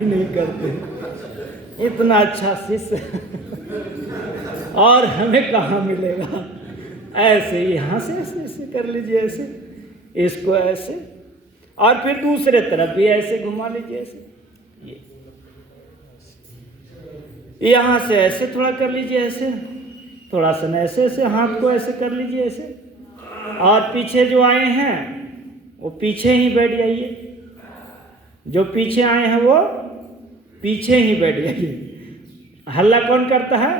नहीं करते। इतना अच्छा शिष्य और हमें कहाँ मिलेगा। ऐसे यहाँ से ऐसे ऐसे कर लीजिए, ऐसे इसको ऐसे, और फिर दूसरे तरफ भी ऐसे घुमा लीजिए, ऐसे ये यहाँ से ऐसे थोड़ा कर लीजिए, ऐसे थोड़ा सा ना ऐसे ऐसे हाथ को ऐसे कर लीजिए ऐसे, और पीछे जो आए हैं वो पीछे ही बैठ जाइए। जो पीछे आए हैं वो पीछे ही बैठ जाइए। हल्ला कौन करता है?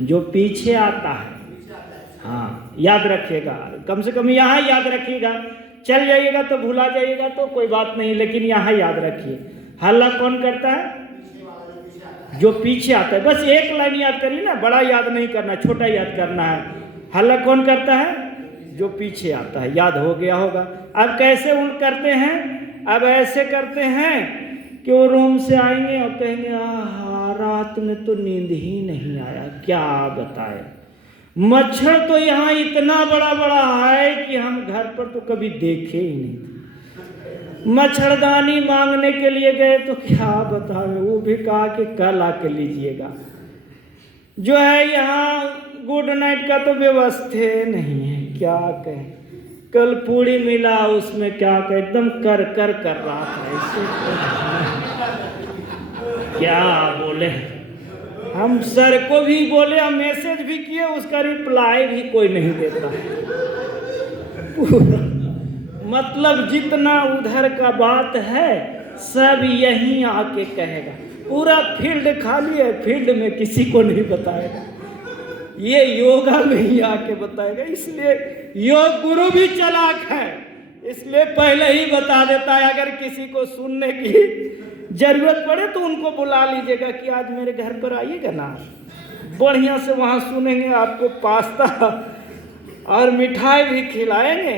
जो पीछे आता है। हाँ, याद रखिएगा, कम से कम यहाँ याद रखिएगा। चल जाइएगा तो भुला जाइएगा तो कोई बात नहीं, लेकिन यहाँ याद रखिए, हल्ला कौन करता है? जो पीछे आता है। बस एक लाइन याद करिए ना, बड़ा याद नहीं करना, छोटा याद करना है। हल्ला कौन करता है? जो पीछे आता है। याद हो गया होगा। अब कैसे उन करते हैं? अब ऐसे करते हैं कि वो रूम से आएंगे और कहेंगे आहा, रात में तो नींद ही नहीं आया, क्या बताए। मच्छर तो यहाँ इतना बड़ा बड़ा है कि हम घर पर तो कभी देखे ही नहीं। मच्छरदानी मांगने के लिए गए तो क्या बताए, वो भी कहा कि कल आके लीजिएगा। जो है यहाँ गुड नाइट का तो व्यवस्था नहीं है, क्या कहें। कल पूड़ी मिला, उसमें क्या कहें, एकदम कर कर कर रहा था ऐसे। क्या बोले, हम सर को भी बोले, हम मैसेज भी किए, उसका रिप्लाई भी कोई नहीं देता। मतलब जितना उधर का बात है सब यहीं आके कहेगा। पूरा फील्ड खाली है, फील्ड में किसी को नहीं बताएगा, ये योगा में ही आके बताएगा। इसलिए योग गुरु भी चालाक है, इसलिए पहले ही बता देता है। अगर किसी को सुनने की जरूरत पड़े तो उनको बुला लीजिएगा कि आज मेरे घर पर आइएगा ना, बढ़िया से वहाँ सुनेंगे, आपको पास्ता और मिठाई भी खिलाएंगे।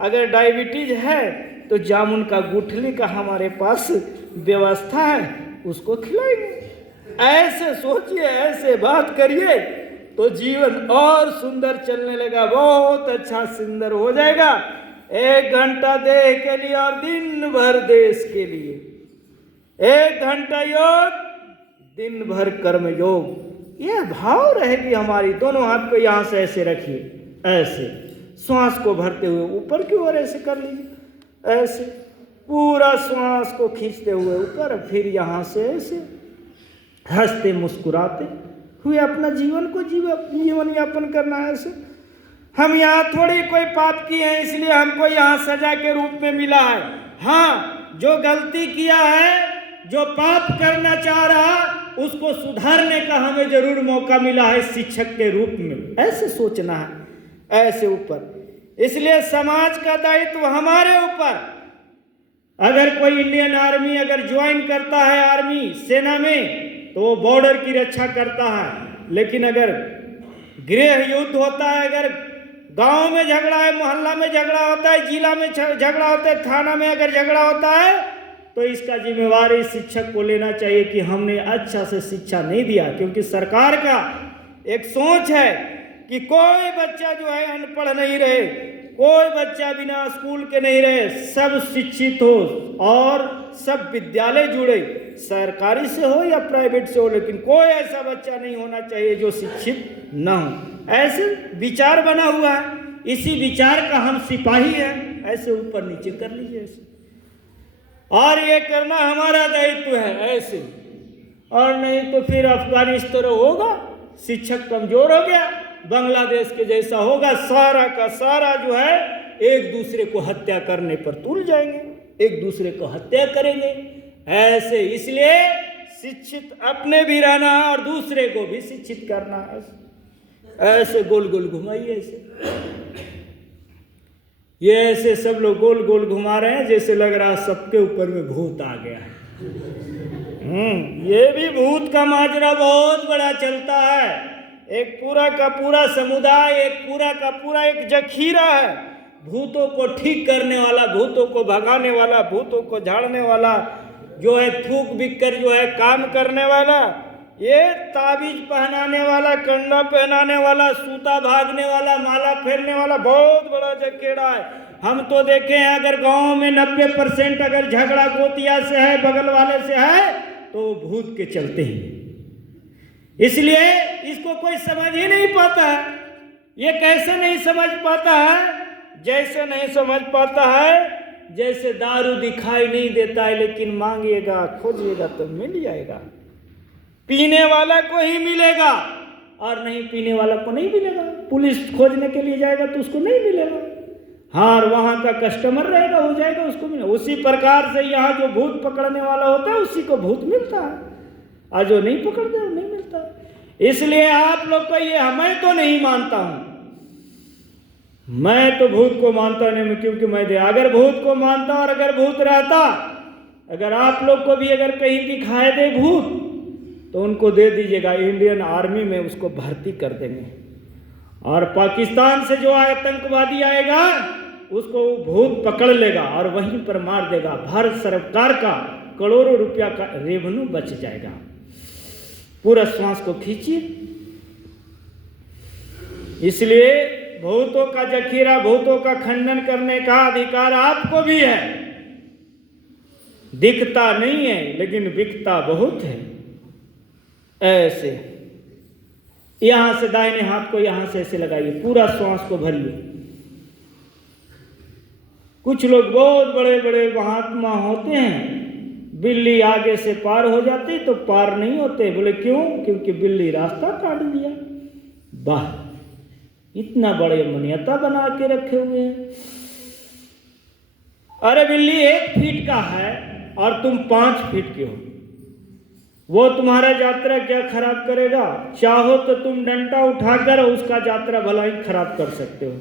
अगर डायबिटीज है तो जामुन का गुठली का हमारे पास व्यवस्था है, उसको खिलाएंगे। ऐसे सोचिए, ऐसे बात करिए तो जीवन और सुंदर चलने लगा, बहुत अच्छा सुंदर हो जाएगा। 1 घंटा देह के लिए और दिन भर देश के लिए। 1 घंटा योग, दिन भर कर्म योग। यह भाव रहेगी हमारी। दोनों हाथ को यहाँ से ऐसे रखिए, ऐसे श्वास को भरते हुए ऊपर की ओर ऐसे कर लीजिए, ऐसे पूरा श्वास को खींचते हुए ऊपर, फिर यहाँ से ऐसे हंसते मुस्कुराते हुए अपना जीवन को जीवन यापन करना है। ऐसे हम यहाँ थोड़ी कोई पाप किए हैं इसलिए हमको यहाँ सजा के रूप में मिला है। हाँ, जो गलती किया है, जो पाप करना चाह रहा, उसको सुधारने का हमें जरूर मौका मिला है शिक्षक के रूप में। ऐसे सोचना है, ऐसे ऊपर। इसलिए समाज का दायित्व हमारे ऊपर। अगर कोई इंडियन आर्मी अगर ज्वाइन करता है आर्मी सेना में तो वो बॉर्डर की रक्षा करता है, लेकिन अगर गृह युद्ध होता है, अगर गांव में झगड़ा है, मोहल्ला में झगड़ा होता है, जिला में झगड़ा होता है, थाना में अगर झगड़ा होता है, तो इसका जिम्मेवारी शिक्षक को लेना चाहिए कि हमने अच्छा से शिक्षा नहीं दिया। क्योंकि सरकार का एक सोच है कि कोई बच्चा जो है अनपढ़ नहीं रहे, कोई बच्चा बिना स्कूल के नहीं रहे, सब शिक्षित हो और सब विद्यालय जुड़े, सरकारी से हो या प्राइवेट से हो, लेकिन कोई ऐसा बच्चा नहीं होना चाहिए जो शिक्षित न हो। ऐसे विचार बना हुआ है, इसी विचार का हम सिपाही हैं। ऐसे ऊपर नीचे कर लीजिए ऐसे, और ये करना हमारा दायित्व है ऐसे। और नहीं तो फिर अफगानिस्तान होगा, शिक्षक कमजोर हो गया, बांग्लादेश के जैसा होगा, सारा का सारा जो है एक दूसरे को हत्या करने पर तुल जाएंगे, एक दूसरे को हत्या करेंगे ऐसे। इसलिए शिक्षित अपने भी रहना है और दूसरे को भी शिक्षित करना है। ऐसे गोल गोल घुमाइए ऐसे, ये ऐसे सब लोग गोल गोल घुमा रहे हैं, जैसे लग रहा है सबके ऊपर में भूत आ गया है। ये भी भूत का माजरा बहुत बड़ा चलता है। एक पूरा का पूरा समुदाय, एक पूरा का पूरा एक जखीरा है, भूतों को ठीक करने वाला, भूतों को भगाने वाला, भूतों को झाड़ने वाला, जो है थूक बिकर जो है काम करने वाला, ये ताबीज पहनाने वाला, कंडा पहनाने वाला, सूता भागने वाला, माला फेरने वाला, बहुत बड़ा जखेड़ा है। हम तो देखे हैं अगर गांव में 90% अगर झगड़ा गोतिया से है, बगल वाले से है, तो भूत के चलते हैं। इसलिए इसको कोई समझ ही नहीं पाता है। ये कैसे नहीं समझ पाता है? जैसे नहीं समझ पाता है जैसे दारू दिखाई नहीं देता है, लेकिन मांगिएगा खोजिएगा तो मिल जाएगा। पीने वाला को ही मिलेगा और नहीं पीने वाला को नहीं मिलेगा। पुलिस खोजने के लिए जाएगा तो उसको नहीं मिलेगा। हाँ, और वहाँ का कस्टमर रहेगा, हो जाएगा, उसको मिलेगा। उसी प्रकार से यहाँ जो भूत पकड़ने वाला होता है उसी को भूत मिलता है, और जो नहीं पकड़ते वो नहीं मिलता। इसलिए आप लोग को ये, मैं तो नहीं मानता हूँ, मैं तो भूत को मानता नहीं, क्योंकि मैं अगर भूत को मानता और अगर भूत रहता, अगर आप लोग को भी अगर कहीं दिखाई दे भूत तो उनको दे दीजिएगा, इंडियन आर्मी में उसको भर्ती कर देंगे। और पाकिस्तान से जो आतंकवादी आएगा उसको भूत पकड़ लेगा और वहीं पर मार देगा। भारत सरकार का करोड़ों रुपया का रेवेन्यू बच जाएगा। पूरा श्वास को खींचिए। इसलिए भूतों का जखीरा, भूतों का खंडन करने का अधिकार आपको भी है। दिखता नहीं है लेकिन बिकता बहुत है। ऐसे यहां से दाहिने हाथ को यहां से ऐसे लगाइए, पूरा श्वास को भरिए। कुछ लोग बहुत बड़े बड़े महात्मा होते हैं, बिल्ली आगे से पार हो जाती तो पार नहीं होते। बोले क्यों? क्योंकि बिल्ली रास्ता काट दिया। वाह, इतना बड़े मान्यता बना के रखे हुए हैं। अरे बिल्ली 1 फीट का है और तुम 5 फीट के हो, वो तुम्हारा यात्रा क्या खराब करेगा? चाहो तो तुम डंडा उठाकर उसका यात्रा भला ही खराब कर सकते हो,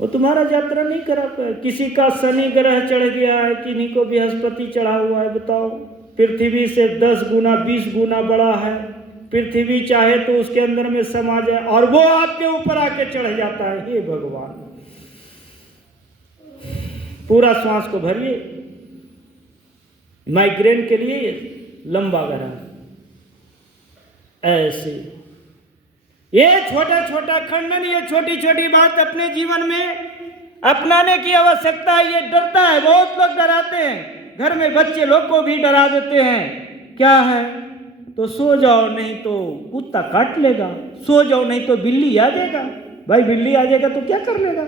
वो तुम्हारा यात्रा नहीं खराब कर। किसी का शनि ग्रह चढ़ गया है, किन्हीं को बृहस्पति चढ़ा हुआ है, बताओ, पृथ्वी से 10 गुना 20 गुना बड़ा है। पृथ्वी चाहे तो उसके अंदर में समा जाए और वो आपके ऊपर आके चढ़ जाता है। हे भगवान, पूरा श्वास को भरिए। माइग्रेन के लिए लंबा गहरा ऐसे। ये छोटा छोटा खंडन, ये छोटी छोटी बात अपने जीवन में अपनाने की आवश्यकता है। ये डरता है, बहुत लोग डराते हैं, घर में बच्चे लोग को भी डरा देते हैं। क्या है? तो सो जाओ नहीं तो कुत्ता काट लेगा, सो जाओ नहीं तो बिल्ली आ जाएगा। भाई बिल्ली आ जाएगा तो क्या कर लेगा?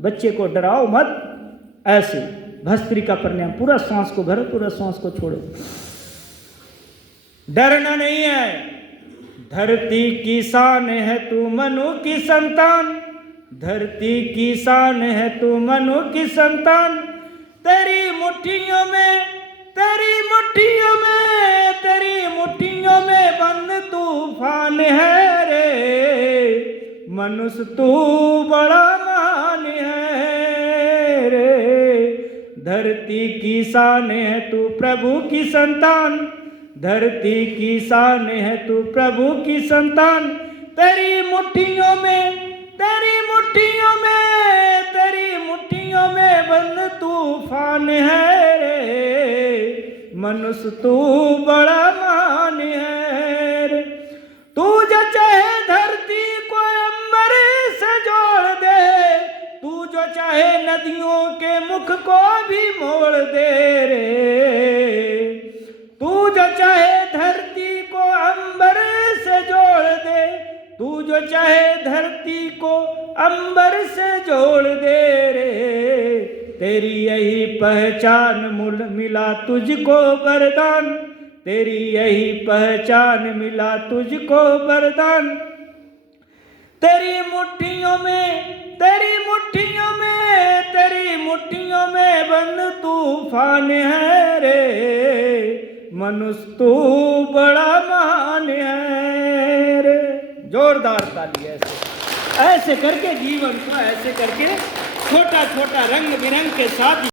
बच्चे को डराओ मत। ऐसे भस्त्रिका प्राणायाम, पूरा सांस को भरो, पूरा सांस को छोड़ो। डरना नहीं है। धरती की शान है तू मनु की संतान, धरती की शान है तू मनु की संतान। तेरी मुट्ठियों में, तेरी मुट्ठियों में, तेरी मुट्ठियों में बंद तूफान है रे। मनुष्य तू बड़ा महान है रे। धरती की शान है तू प्रभु की संतान, धरती की शान है तू प्रभु की संतान। तेरी मुट्ठियों में, तेरी मुट्ठियों में, तेरी मुट्ठियों में बंद तूफान है रे। मनुष्य तू बड़ा महान है रे। तू जो चाहे धरती को अंबर से जोड़ दे, तू जो चाहे नदियों के मुख को भी मोड़ दे रे। तू जो चाहे धरती को अंबर से जोड़ दे, तू जो चाहे धरती को अंबर से जोड़ दे रे। तेरी यही पहचान मिला तुझको वरदान, तेरी यही पहचान मिला तुझको वरदान। तेरी मुट्ठियों में, तेरी मुट्ठियों में, तेरी मुट्ठियों में बंद तूफान है रे। मनुष्य तू बड़ा महान है रे। जोरदार ताली। ऐसे ऐसे करके जीवन को, ऐसे करके छोटा छोटा रंग बिरंग के साथ